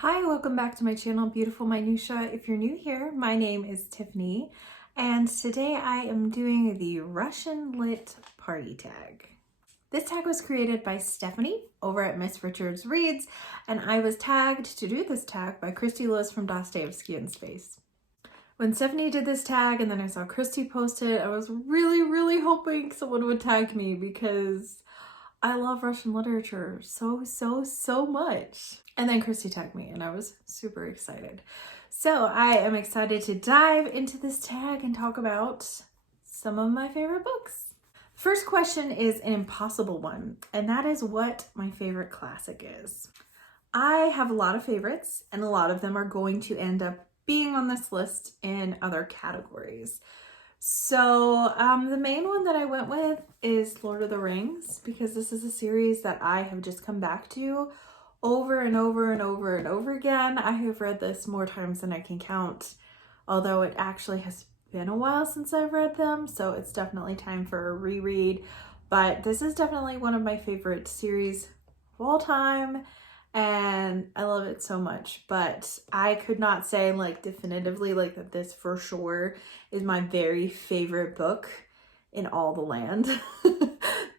Hi, welcome back to my channel, Beautiful Minutia. If you're new here, my name is Tiffany, and today I am doing the Russian Lit Party Tag. This tag was created by Stephanie over at Miss Richards Reads, and I was tagged to do this tag by Christy Lewis from Dostoevsky in Space. When Stephanie did this tag and then I saw Christy post it, I was really hoping someone would tag me because I love Russian literature so much. And then Christy tagged me and I was super excited. So I am excited to dive into this tag and talk about some of my favorite books. First question is an impossible one, and that is what my favorite classic is. I have a lot of favorites, and a lot of them are going to end up being on this list in other categories. So the main one that I went with is Lord of the Rings, because this is a series that I have just come back to over and over again. I have read this more times than I can count, although it actually has been a while since I've read them, so it's definitely time for a reread. But this is definitely one of my favorite series of all time, and I love it so much. But I could not say definitively that this for sure is my very favorite book in all the land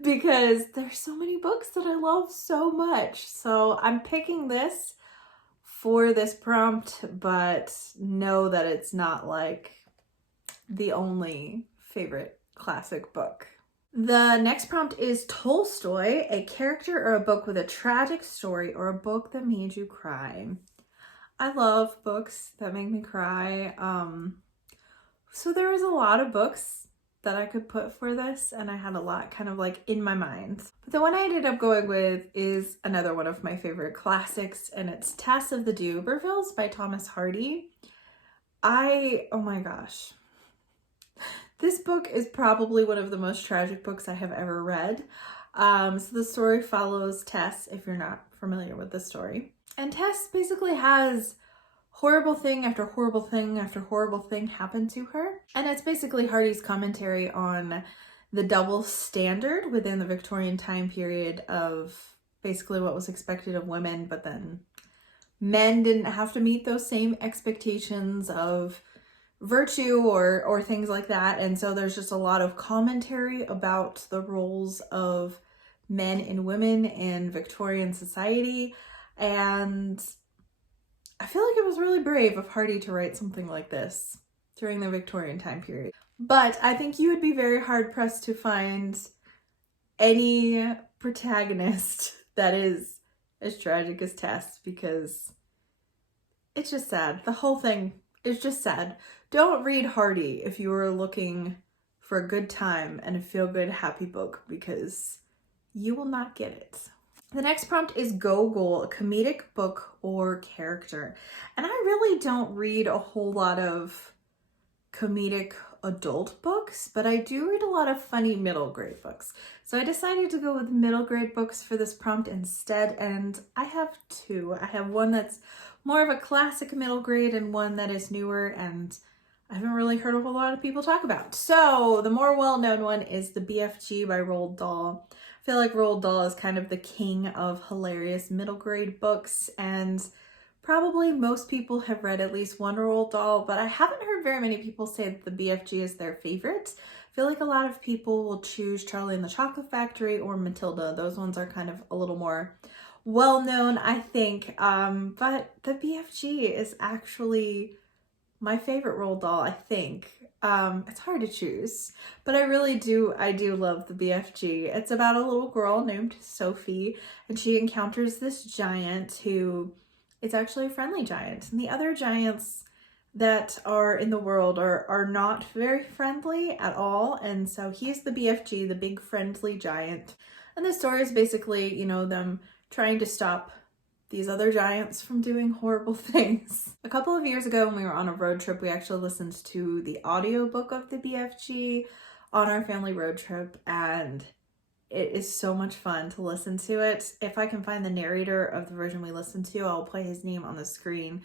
because there's so many books that I love so much. So I'm picking this for this prompt, but know that it's not the only favorite classic book. The next prompt is Tolstoy, a character or a book with a tragic story or a book that made you cry. I love books that make me cry. So there was a lot of books that I could put for this, and I had a lot kind of in my mind. But the one I ended up going with is another one of my favorite classics, and it's Tess of the D'Urbervilles by Thomas Hardy. Oh my gosh. This book is probably one of the most tragic books I have ever read. So the story follows Tess, if you're not familiar with the story. And Tess basically has horrible thing after horrible thing after horrible thing happen to her. And it's basically Hardy's commentary on the double standard within the Victorian time period of basically what was expected of women, but then men didn't have to meet those same expectations of virtue or things like that. And so there's just a lot of commentary about the roles of men and women in Victorian society. And I feel like it was really brave of Hardy to write something like this during the Victorian time period. But I think you would be very hard pressed to find any protagonist that is as tragic as Tess, because it's just sad. The whole thing is just sad. Don't read Hardy if you are looking for a good time and a feel-good, happy book, because you will not get it. The next prompt is Gogol, a comedic book or character. And I really don't read a whole lot of comedic adult books, but I do read a lot of funny middle grade books. So I decided to go with middle grade books for this prompt instead, and I have two. I have one that's more of a classic middle grade and one that is newer and I haven't really heard a whole lot of people talk about. So the more well-known one is The BFG by Roald Dahl. I feel like Roald Dahl is kind of the king of hilarious middle grade books, and probably most people have read at least one Roald Dahl, but I haven't heard very many people say that The BFG is their favorite. I feel like a lot of people will choose Charlie and the Chocolate Factory or Matilda. Those ones are kind of a little more well-known, I think. But The BFG is actually my favorite Roald Dahl, I think. It's hard to choose, but I do love The BFG. It's about a little girl named Sophie, and she encounters this giant who is actually a friendly giant. And the other giants that are in the world are not very friendly at all. And so he's the BFG, the big friendly giant. And the story is basically, them trying to stop these other giants from doing horrible things. A couple of years ago when we were on a road trip, we actually listened to the audiobook of the BFG on our family road trip, and it is so much fun to listen to it. If I can find the narrator of the version we listened to, I'll play his name on the screen.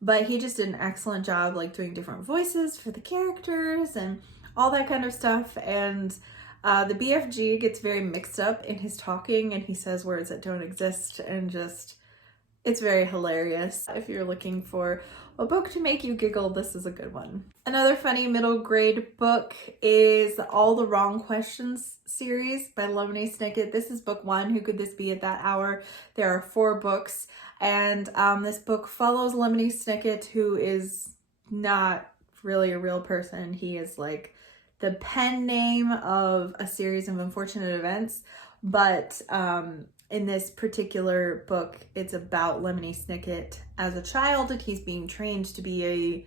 But he just did an excellent job doing different voices for the characters and all that kind of stuff. And the BFG gets very mixed up in his talking, and he says words that don't exist, and just It's very hilarious. If you're looking for a book to make you giggle, this is a good one. Another funny middle grade book is the All the Wrong Questions series by Lemony Snicket. This is book 1, Who Could This Be at That Hour? There are 4 books, and this book follows Lemony Snicket, who is not really a real person. He is like the pen name of a series of unfortunate events, but in this particular book, it's about Lemony Snicket as a child, and he's being trained to be a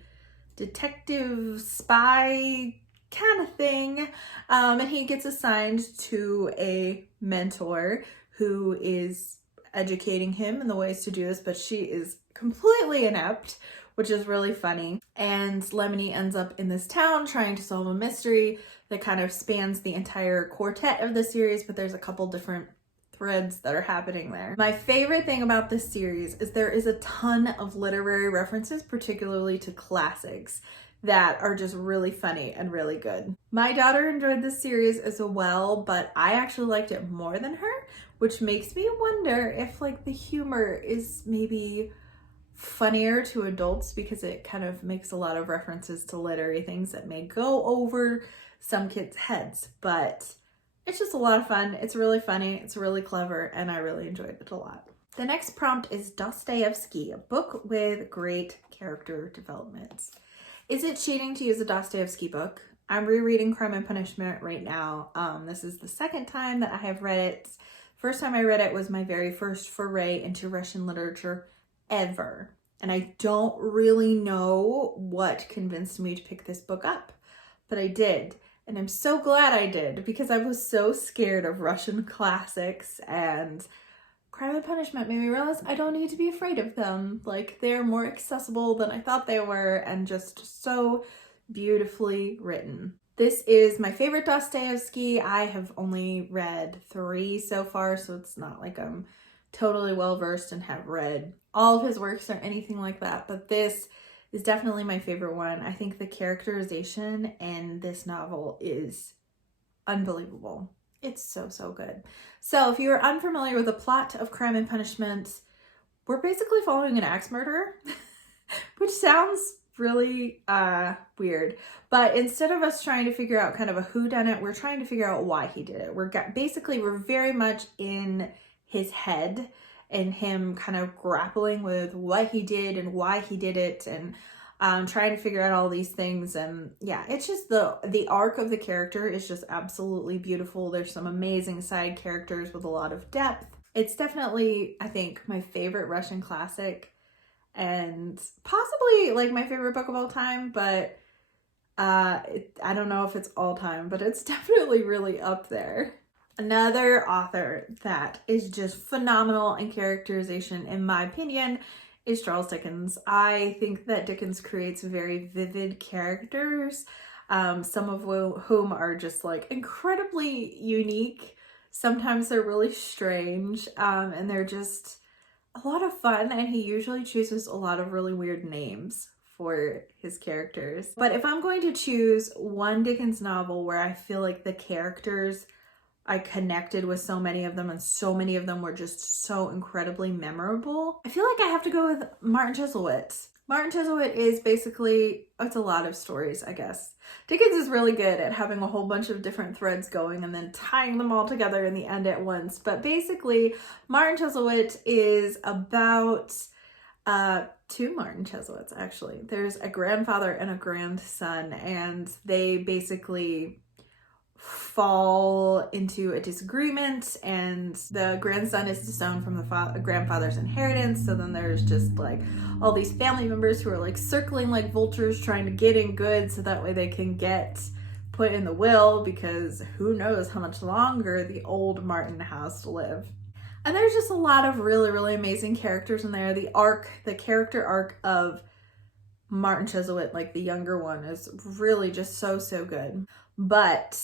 detective spy kind of thing. And he gets assigned to a mentor who is educating him in the ways to do this, but she is completely inept, which is really funny. And Lemony ends up in this town trying to solve a mystery that kind of spans the entire quartet of the series, but there's a couple different threads that are happening there. My favorite thing about this series is there is a ton of literary references, particularly to classics, that are just really funny and really good. My daughter enjoyed this series as well, but I actually liked it more than her, which makes me wonder if like the humor is maybe funnier to adults because it kind of makes a lot of references to literary things that may go over some kids' heads, but it's just a lot of fun. It's really funny, it's really clever, and I really enjoyed it a lot. The next prompt is Dostoevsky, a book with great character development. Is it cheating to use a Dostoevsky book? I'm rereading Crime and Punishment right now. This is the second time that I have read it. First time I read it was my very first foray into Russian literature ever. And I don't really know what convinced me to pick this book up, but I did. And I'm so glad I did because I was so scared of Russian classics, and Crime and Punishment made me realize I don't need to be afraid of them. Like, they're more accessible than I thought they were and just so beautifully written. This is my favorite Dostoevsky. I have only read 3 so far, so it's not like I'm totally well versed and have read all of his works or anything like that, but this is definitely my favorite one. I think the characterization in this novel is unbelievable. It's so, so good. So if you're unfamiliar with the plot of Crime and Punishment, we're basically following an axe murderer, which sounds really weird. But instead of us trying to figure out kind of a whodunit, we're trying to figure out why he did it. We're very much in his head, and him kind of grappling with what he did and why he did it, and trying to figure out all these things. And yeah, it's just the arc of the character is just absolutely beautiful. There's some amazing side characters with a lot of depth. It's definitely, I think, my favorite Russian classic, and possibly like my favorite book of all time, but I don't know if it's all time, but it's definitely really up there. Another author that is just phenomenal in characterization, in my opinion, is Charles Dickens. I think that Dickens creates very vivid characters, some of whom are just like incredibly unique. Sometimes they're really strange, and they're just a lot of fun, and he usually chooses a lot of really weird names for his characters. But if I'm going to choose one Dickens novel where I feel like the characters, I connected with so many of them, and so many of them were just so incredibly memorable, I feel like I have to go with Martin Chuzzlewit. Martin Chuzzlewit is basically, it's a lot of stories, I guess. Dickens is really good at having a whole bunch of different threads going and then tying them all together in the end at once. But basically, Martin Chuzzlewit is about 2 Martin Chuzzlewits, actually. There's a grandfather and a grandson, and they basically fall into a disagreement, and the grandson is disowned from the grandfather's inheritance. So then there's just like all these family members who are like circling like vultures trying to get in good so that way they can get put in the will, because who knows how much longer the old Martin has to live. And there's just a lot of really, really amazing characters in there. The character arc of Martin Chuzzlewit, like the younger one, is really just so, so good. But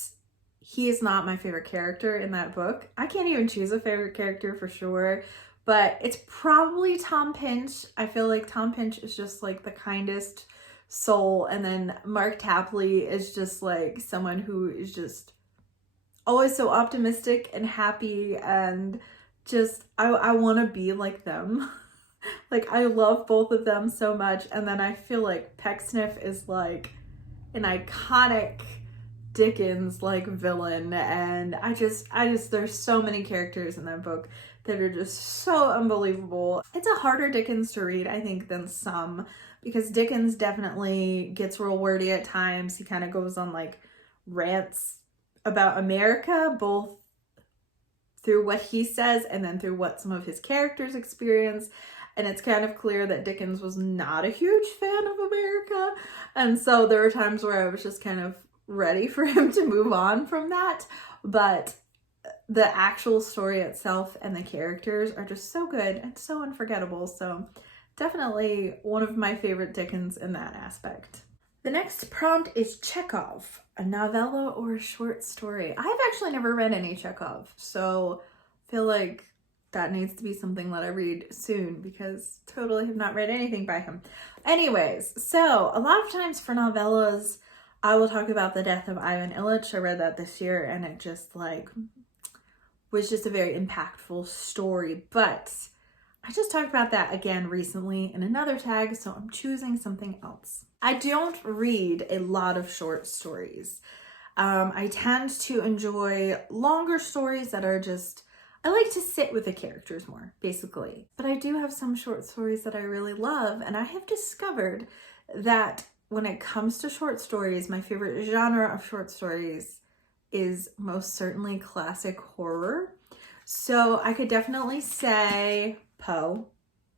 he is not my favorite character in that book. I can't even choose a favorite character for sure, but it's probably Tom Pinch. I feel like Tom Pinch is just like the kindest soul, and then Mark Tapley is just like someone who is just always so optimistic and happy, and just I want to be like them. Like, I love both of them so much. And then I feel like Pecksniff is like an iconic Dickens like villain, and I just there's so many characters in that book that are just so unbelievable. It's a harder Dickens to read, I think, than some, because Dickens definitely gets real wordy at times. He kind of goes on like rants about America, both through what he says and then through what some of his characters experience. And it's kind of clear that Dickens was not a huge fan of America. And so there were times where I was just kind of ready for him to move on from that. But the actual story itself and the characters are just so good and so unforgettable. So definitely one of my favorite Dickens in that aspect. The next prompt is Chekhov, a novella or a short story. I've actually never read any Chekhov, so I feel like that needs to be something that I read soon, because totally have not read anything by him. Anyways, so a lot of times for novellas, I will talk about The Death of Ivan Ilyich. I read that this year, and it just like was just a very impactful story. But I just talked about that again recently in another tag, so I'm choosing something else. I don't read a lot of short stories. I tend to enjoy longer stories that are just, I like to sit with the characters more, basically. But I do have some short stories that I really love, and I have discovered that when it comes to short stories, my favorite genre of short stories is most certainly classic horror. So I could definitely say Poe.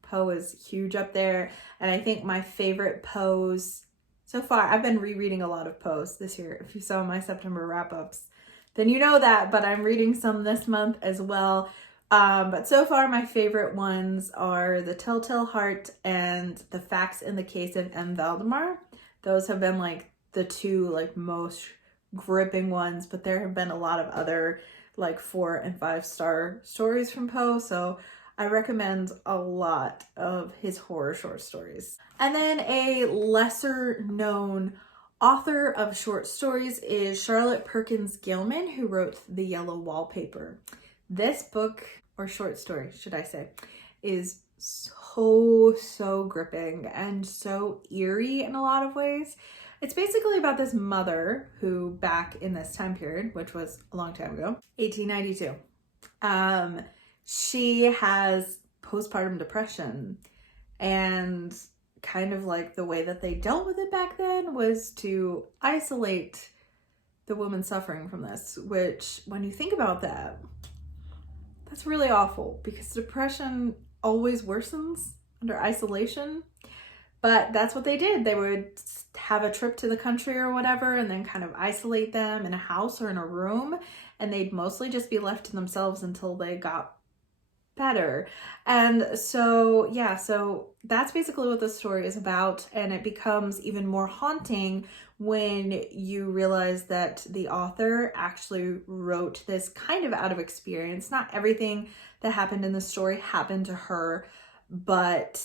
Poe is huge up there. And I think my favorite Poes so far, I've been rereading a lot of Poes this year. If you saw my September wrap-ups, then you know that, but I'm reading some this month as well. But so far my favorite ones are The Telltale Heart and The Facts in the Case of M. Valdemar. Those have been like the two like most gripping ones, but there have been a lot of other like 4- and 5-star stories from Poe, so I recommend a lot of his horror short stories. And then a lesser known author of short stories is Charlotte Perkins Gilman, who wrote The Yellow Wallpaper. This book, or short story, should I say, is so gripping and so eerie in a lot of ways. It's basically about this mother who, back in this time period, which was a long time ago, 1892, she has postpartum depression, and kind of like the way that they dealt with it back then was to isolate the woman suffering from this, which when you think about that, that's really awful, because depression always worsens under isolation. But that's what they did. They would have a trip to the country or whatever, and then kind of isolate them in a house or in a room, and they'd mostly just be left to themselves until they got better. And so, yeah, so that's basically what the story is about, and it becomes even more haunting when you realize that the author actually wrote this kind of out of experience. Not everything that happened in the story happened to her, but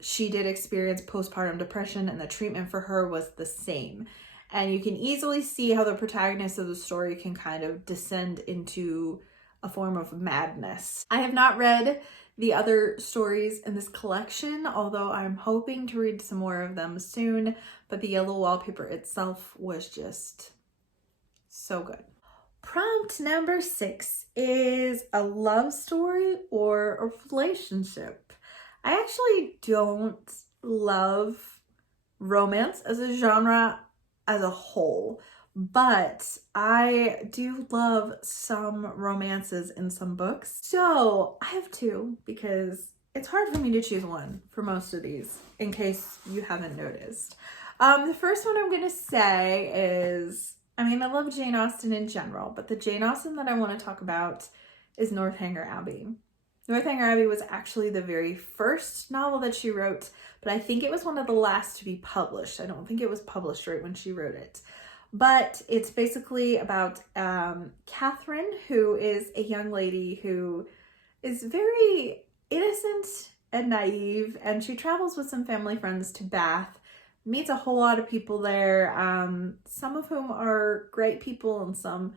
she did experience postpartum depression, and the treatment for her was the same. And you can easily see how the protagonist of the story can kind of descend into a form of madness. I have not read the other stories in this collection, although I'm hoping to read some more of them soon, but The Yellow Wallpaper itself was just so good. Prompt number 6 is a love story or a relationship. I actually don't love romance as a genre as a whole, but I do love some romances in some books. So I have 2, because it's hard for me to choose one for most of these, in case you haven't noticed. The first one I'm going to say is, I mean, I love Jane Austen in general, but the Jane Austen that I want to talk about is Northanger Abbey. Northanger Abbey was actually the very first novel that she wrote, but I think it was one of the last to be published. I don't think it was published right when she wrote it. But it's basically about Catherine, who is a young lady who is very innocent and naive, and she travels with some family friends to Bath, meets a whole lot of people there, some of whom are great people and some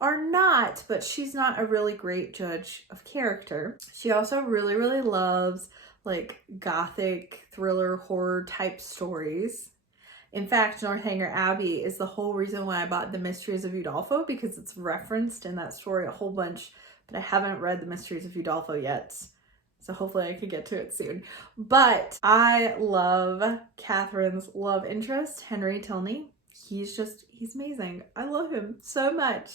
are not, but she's not a really great judge of character. She also really loves like gothic thriller horror type stories. In fact, Northanger Abbey is the whole reason why I bought The Mysteries of Udolpho, because it's referenced in that story a whole bunch, but I haven't read The Mysteries of Udolpho yet. So hopefully I could get to it soon. But I love Catherine's love interest, Henry Tilney. He's amazing. I love him so much.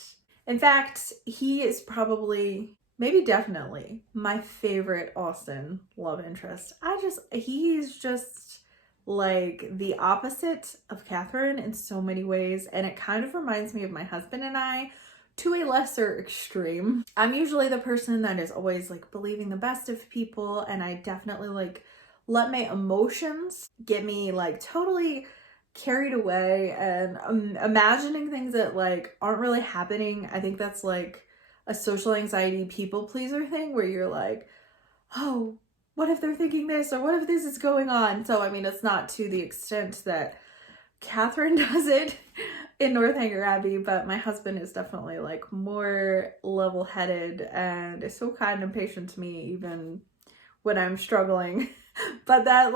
In fact, he is probably, maybe definitely, my favorite Austen love interest. He's just like the opposite of Catherine in so many ways, and it kind of reminds me of my husband and I to a lesser extreme. I'm usually the person that is always like believing the best of people, and I definitely like let my emotions get me like totally carried away and imagining things that like aren't really happening. I think that's like a social anxiety people pleaser thing where you're like, oh, what if they're thinking this, or what if this is going on? So I mean, it's not to the extent that Catherine does it in Northanger Abbey, but my husband is definitely like more level-headed and is so kind and patient to me even when I'm struggling. But that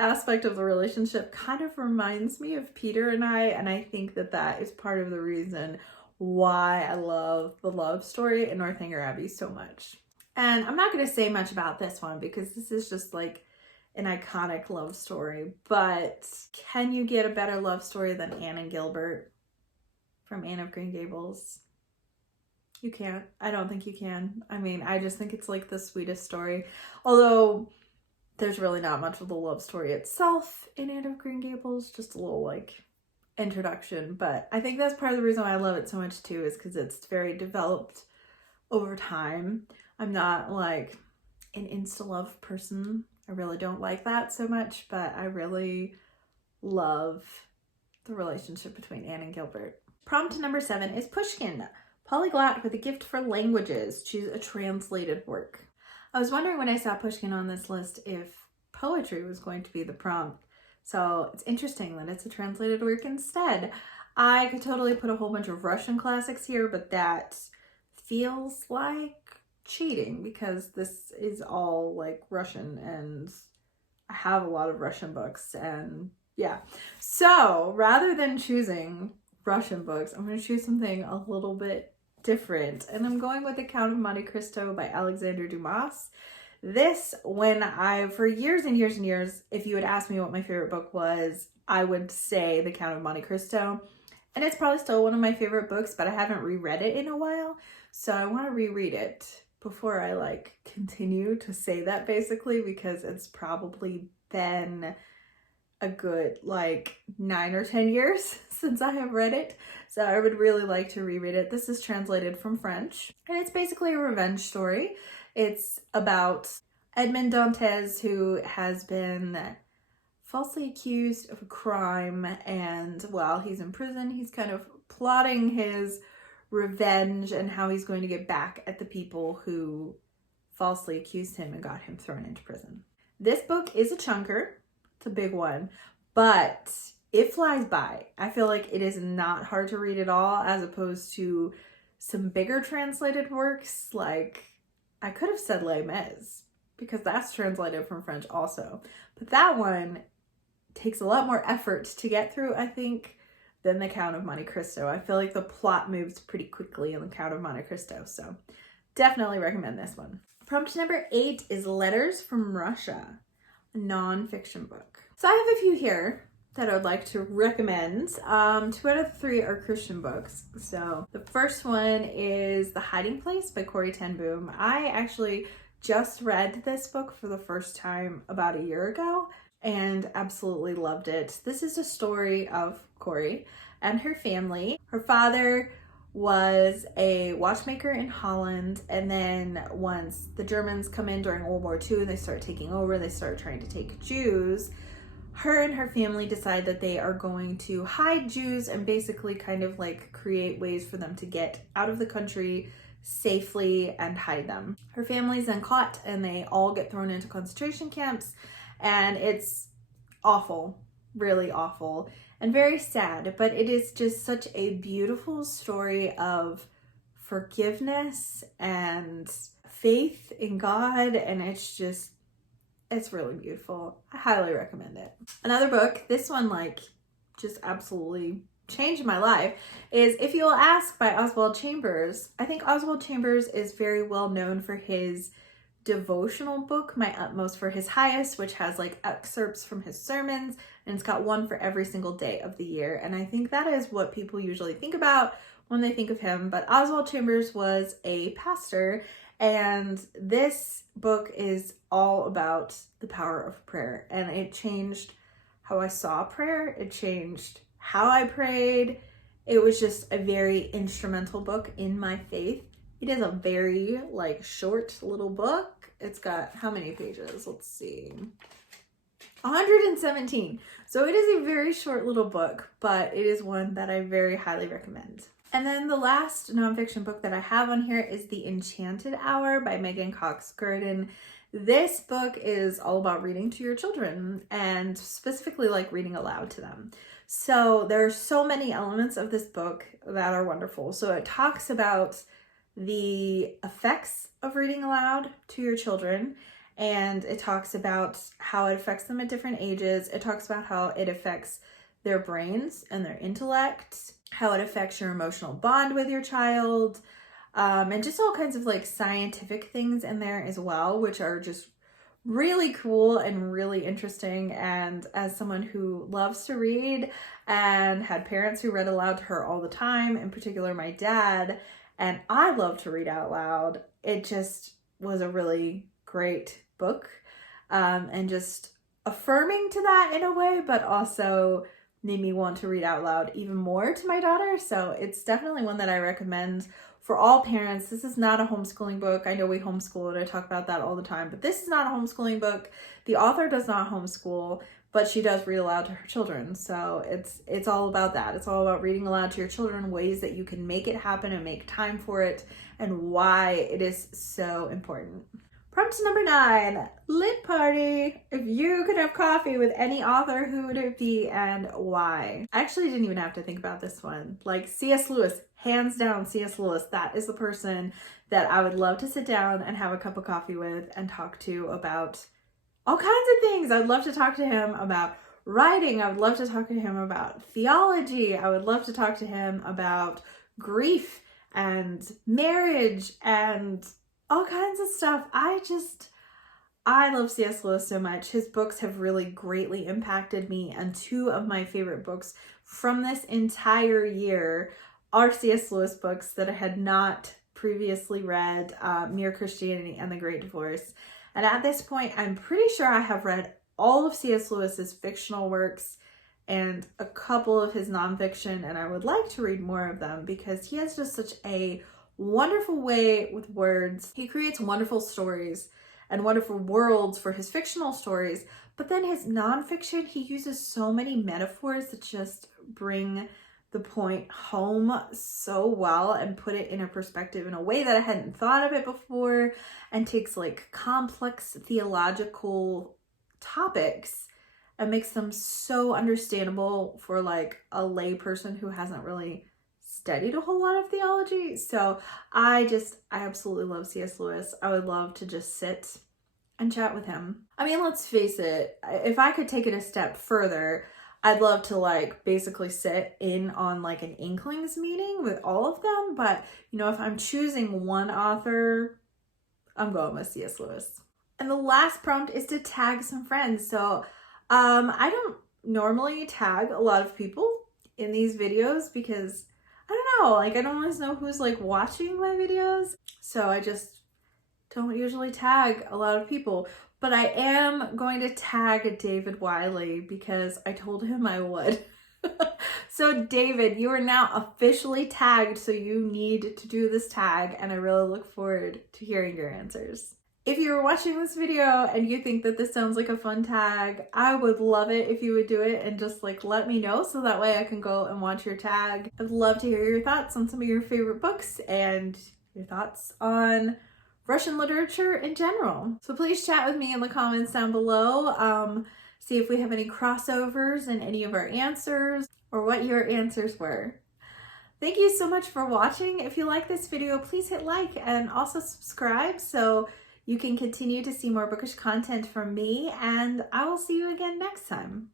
aspect of the relationship kind of reminds me of Peter and I think that is part of the reason why I love the love story in Northanger Abbey so much. And I'm not going to say much about this one because this is just like an iconic love story, but can you get a better love story than Anne and Gilbert from Anne of Green Gables? You can't. I don't think you can. I mean, I just think it's like the sweetest story. Although there's really not much of the love story itself in Anne of Green Gables, just a little like introduction. But I think that's part of the reason why I love it so much too, is because it's very developed over time. I'm not like an insta-love person. I really don't like that so much, but I really love the relationship between Anne and Gilbert. Prompt number 7 is Pushkin, polyglot with a gift for languages. Choose a translated work. I was wondering when I saw Pushkin on this list if poetry was going to be the prompt. So it's interesting that it's a translated work instead. I could totally put a whole bunch of Russian classics here, but that feels like cheating because this is all like Russian and I have a lot of Russian books and yeah. So rather than choosing Russian books, I'm going to choose something a little bit different, and I'm going with The Count of Monte Cristo by Alexander Dumas. This, for years and years and years, if you had asked me what my favorite book was, I would say The Count of Monte Cristo, and it's probably still one of my favorite books, but I haven't reread it in a while, so I want to reread it before I like continue to say that, basically, because it's probably been a good like 9 or 10 years since I have read it, so I would really like to reread it. This is translated from French, and it's basically a revenge story. It's about Edmond Dantes, who has been falsely accused of a crime, and while he's in prison, he's kind of plotting his revenge and how he's going to get back at the people who falsely accused him and got him thrown into prison. This book is a chunker. It's a big one, but it flies by. I feel like it is not hard to read at all, as opposed to some bigger translated works. Like, I could have said Les Mis, because that's translated from French also. But that one takes a lot more effort to get through, I think, than The Count of Monte Cristo. I feel like the plot moves pretty quickly in The Count of Monte Cristo, so definitely recommend this one. Prompt number 8 is Letters from Russia, a non-fiction book. So I have a few here that I would like to recommend. 2 out of 3 are Christian books. So the first one is The Hiding Place by Corrie ten Boom. I actually just read this book for the first time about a year ago and absolutely loved it. This is a story of Corrie and her family. Her father was a watchmaker in Holland, and then once the Germans come in during World War II and they start taking over, they start trying to take Jews, her and her family decide that they are going to hide Jews and basically kind of like create ways for them to get out of the country safely and hide them. Her family's then caught and they all get thrown into concentration camps, and it's awful, really awful and very sad, but it is just such a beautiful story of forgiveness and faith in God, and it's just It's really beautiful. I highly recommend it. Another book, this one like just absolutely changed my life, is If You Will Ask by Oswald Chambers. I think Oswald Chambers is very well known for his devotional book, My Utmost for His Highest, which has like excerpts from his sermons, and it's got one for every single day of the year. And I think that is what people usually think about when they think of him. But Oswald Chambers was a pastor, and this book is all about the power of prayer. And it changed how I saw prayer. It changed how I prayed. It was just a very instrumental book in my faith. It is a very like short little book. It's got how many pages? Let's see. 117. So it is a very short little book, but it is one that I very highly recommend. And then the last nonfiction book that I have on here is The Enchanted Hour by Megan Cox Gurdon. This book is all about reading to your children, and specifically like reading aloud to them. So there are so many elements of this book that are wonderful. So it talks about the effects of reading aloud to your children, and it talks about how it affects them at different ages. It talks about how it affects their brains and their intellect, how it affects your emotional bond with your child, and just all kinds of like scientific things in there as well, which are just really cool and really interesting. And as someone who loves to read and had parents who read aloud to her all the time, in particular my dad, and I love to read out loud, it just was a really great book, and just affirming to that in a way, but also made me want to read out loud even more to my daughter. So it's definitely one that I recommend for all parents. This is not a homeschooling book. I know we homeschool and I talk about that all the time, but this is not a homeschooling book. The author does not homeschool, but she does read aloud to her children. So it's all about that. It's all about reading aloud to your children, ways that you can make it happen and make time for it, and why it is so important. Prompt number 9, lit party. If you could have coffee with any author, who would it be and why? I actually didn't even have to think about this one. Like C.S. Lewis, hands down C.S. Lewis. That is the person that I would love to sit down and have a cup of coffee with and talk to about all kinds of things. I would love to talk to him about writing. I would love to talk to him about theology. I would love to talk to him about grief and marriage and all kinds of stuff. I love C.S. Lewis so much. His books have really greatly impacted me, and 2 of my favorite books from this entire year are C.S. Lewis books that I had not previously read, Mere Christianity and The Great Divorce. And at this point, I'm pretty sure I have read all of C.S. Lewis's fictional works and a couple of his nonfiction, and I would like to read more of them because he has just such a wonderful way with words. He creates wonderful stories and wonderful worlds for his fictional stories, but then his nonfiction, he uses so many metaphors that just bring the point home so well and put it in a perspective in a way that I hadn't thought of it before, and takes like complex theological topics and makes them so understandable for like a lay person who hasn't really studied a whole lot of theology. So I absolutely love C.S. Lewis. I would love to just sit and chat with him. I mean, let's face it, if I could take it a step further, I'd love to like basically sit in on like an Inklings meeting with all of them. But you know, if I'm choosing one author, I'm going with C.S. Lewis. And the last prompt is to tag some friends. So I don't normally tag a lot of people in these videos because I don't know, like I don't always know who's like watching my videos. So I just don't usually tag a lot of people. But I am going to tag David Wiley because I told him I would. So David, you are now officially tagged, so you need to do this tag, and I really look forward to hearing your answers. If you're watching this video and you think that this sounds like a fun tag, I would love it if you would do it and just like let me know so that way I can go and watch your tag. I'd love to hear your thoughts on some of your favorite books and your thoughts on Russian literature in general. So please chat with me in the comments down below. See if we have any crossovers in any of our answers or what your answers were. Thank you so much for watching. If you like this video, please hit like and also subscribe so You can continue to see more bookish content from me, and I will see you again next time.